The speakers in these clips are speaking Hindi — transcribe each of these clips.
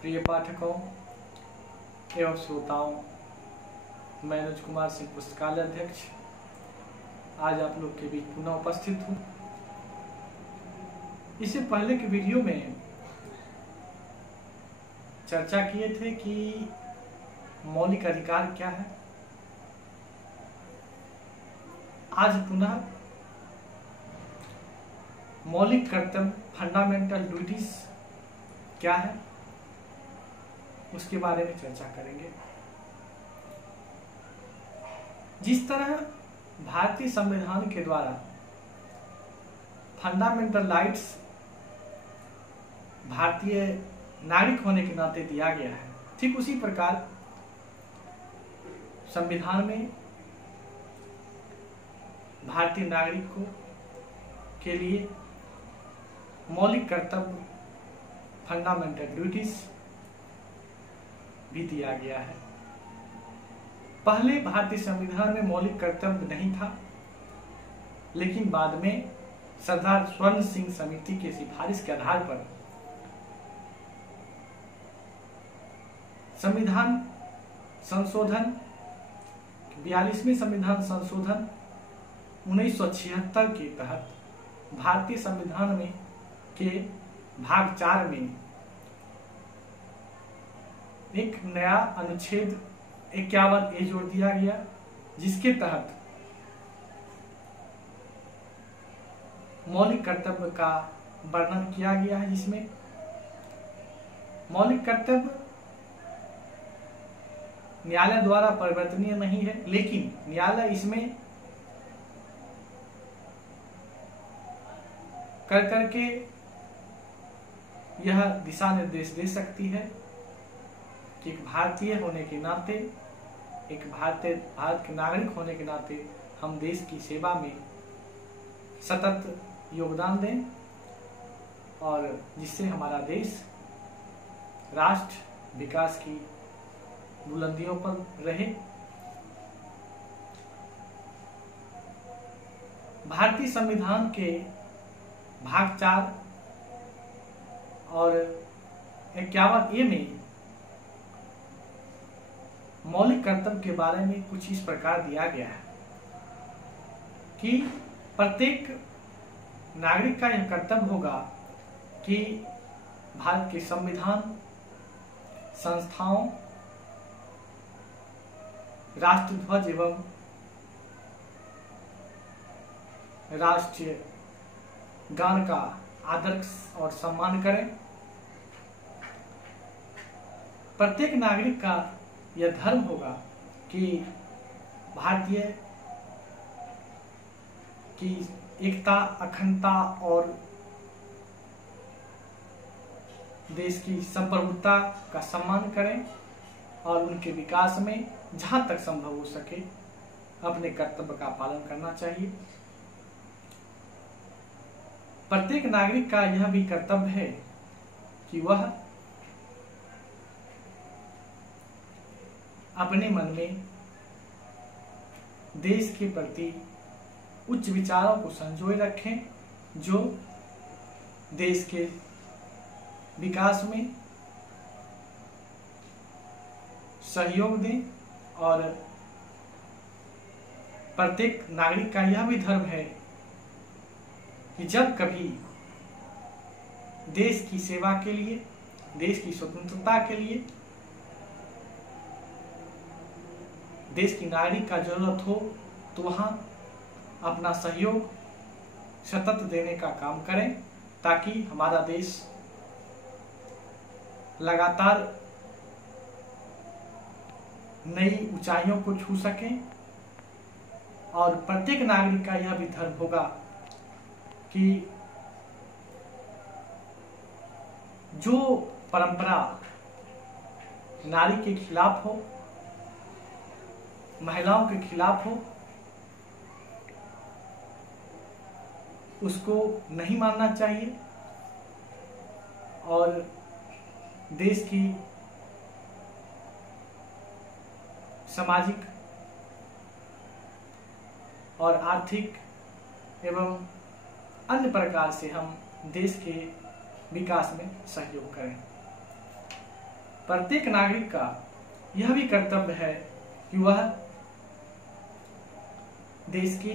प्रिय पाठकों एवं श्रोताओं, मैं अनुज कुमार सिंह पुस्तकालय अध्यक्ष आज आप लोग के बीच पुनः उपस्थित हूँ। इससे पहले के वीडियो में चर्चा किए थे कि मौलिक अधिकार क्या है। आज पुनः मौलिक कर्तव्य फंडामेंटल ड्यूटीज क्या है उसके बारे में चर्चा करेंगे। जिस तरह भारतीय संविधान के द्वारा फंडामेंटल राइट्स भारतीय नागरिक होने के नाते दिया गया है, ठीक उसी प्रकार संविधान में भारतीय नागरिक के लिए मौलिक कर्तव्य फंडामेंटल ड्यूटीज भी दिया गया है। पहले भारतीय संविधान में मौलिक कर्तव्य नहीं था, लेकिन बाद में सरदार स्वर्ण सिंह समिति की सिफारिश के आधार पर संविधान संशोधन 42वें संविधान संशोधन 1976 के तहत भारतीय संविधान में के भाग 4 में एक नया अनुच्छेद 51A जोड़ दिया गया, जिसके तहत मौलिक कर्तव्य का वर्णन किया गया है। जिसमें मौलिक कर्तव्य न्यायालय द्वारा परिवर्तनीय नहीं है, लेकिन न्यायालय इसमें कर करके यह दिशा निर्देश दे सकती है कि एक भारतीय होने के नाते, एक भारत के नागरिक होने के नाते हम देश की सेवा में सतत योगदान दें और जिससे हमारा देश राष्ट्र विकास की बुलंदियों पर रहे। भारतीय संविधान के भाग 4 और 51A में मौलिक कर्तव्य के बारे में कुछ इस प्रकार दिया गया है कि प्रत्येक नागरिक का यह कर्तव्य होगा कि भारत के संविधान, संस्थाओं, राष्ट्रध्वज एवं राष्ट्रीय गान का आदर और सम्मान करें। प्रत्येक नागरिक का यह धर्म होगा कि भारतीय की एकता, अखंडता और देश की संप्रभुता का सम्मान करें और उनके विकास में जहां तक संभव हो सके अपने कर्तव्य का पालन करना चाहिए। प्रत्येक नागरिक का यह भी कर्तव्य है कि वह अपने मन में देश के प्रति उच्च विचारों को संजोए रखें, जो देश के विकास में सहयोग दें। और प्रत्येक नागरिक का यह भी धर्म है कि जब कभी देश की सेवा के लिए, देश की स्वतंत्रता के लिए देश की नागरिक का जरूरत हो तो वहां अपना सहयोग सतत देने का काम करें, ताकि हमारा देश लगातार नई ऊंचाइयों को छू सके। और प्रत्येक नागरिक का यह भी धर्म होगा कि जो परंपरा नारी के खिलाफ हो, महिलाओं के खिलाफ हो, उसको नहीं मानना चाहिए और देश की सामाजिक और आर्थिक एवं अन्य प्रकार से हम देश के विकास में सहयोग करें। प्रत्येक नागरिक का यह भी कर्तव्य है कि वह देश की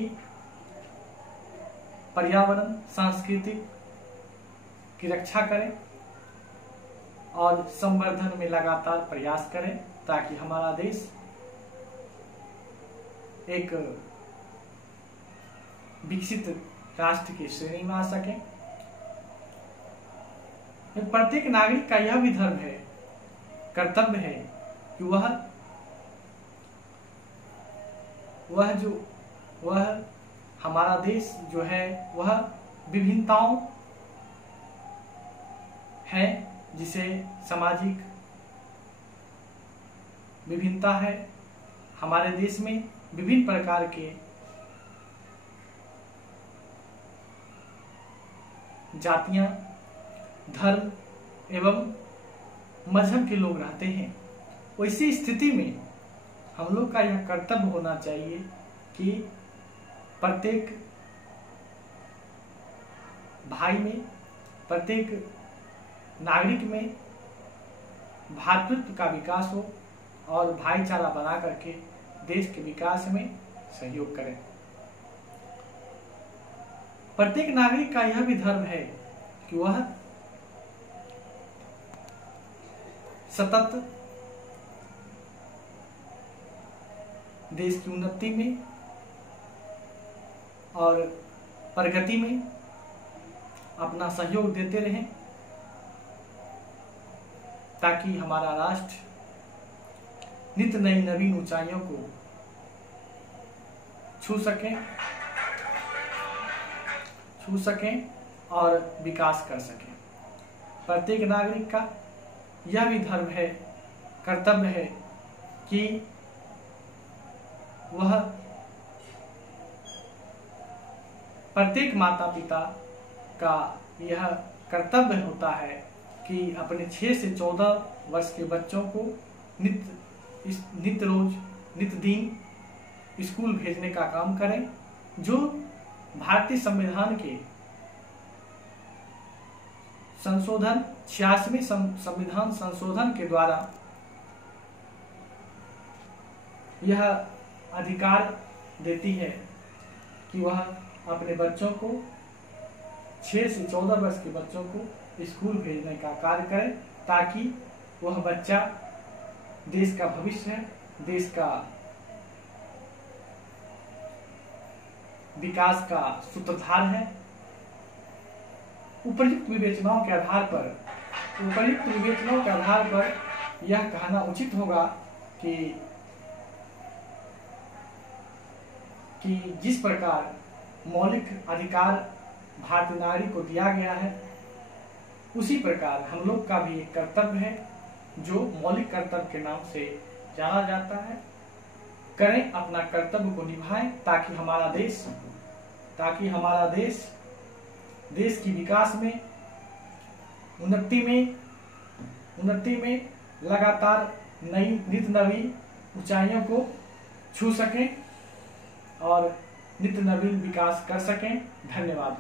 पर्यावरण सांस्कृतिक की रक्षा करें और संवर्धन में लगातार प्रयास करें ताकि हमारा देश एक विकसित राष्ट्र की श्रेणी में आ सके। प्रत्येक नागरिक का यह भी धर्म है, कर्तव्य है कि वह हमारा देश जो है वह विभिन्नताओं है, जिसे सामाजिक विभिन्नता है। हमारे देश में विभिन्न प्रकार के जातियां, धर्म एवं मजहब के लोग रहते हैं। वैसी स्थिति में हम लोग का यह कर्तव्य होना चाहिए कि प्रत्येक भाई में, प्रत्येक नागरिक में भ्रातृत्व का विकास हो और भाईचारा बना करके देश के विकास में सहयोग करें। प्रत्येक नागरिक का यह भी धर्म है कि वह सतत देश की उन्नति में और प्रगति में अपना सहयोग देते रहें ताकि हमारा राष्ट्र नित नई नवीन ऊंचाइयों को छू सकें और विकास कर सकें। प्रत्येक नागरिक का यह भी धर्म है, कर्तव्य है कि वह प्रत्येक माता पिता का यह कर्तव्य होता है कि अपने 6 से 14 वर्ष के बच्चों को नित दिन स्कूल भेजने का काम करें, जो भारतीय संविधान के संशोधन 86वें संविधान संशोधन के द्वारा यह अधिकार देती है कि वह अपने बच्चों को 6 से 14 वर्ष के बच्चों को स्कूल भेजने का कार्य करें ताकि वह बच्चा देश का भविष्य है, देश का विकास का सूत्रधार है। उपयुक्त विवेचनाओं के आधार पर यह कहना उचित होगा कि जिस प्रकार मौलिक अधिकार भारतीय नागरिक को दिया गया है, उसी प्रकार हम लोग का भी एक कर्तव्य है जो मौलिक कर्तव्य के नाम से जाना जाता है। करें, अपना कर्तव्य को निभाएं ताकि हमारा देश की विकास में, उन्नति में लगातार नित नवीन ऊंचाइयों को छू सकें और नित नवीन विकास कर सकें। धन्यवाद।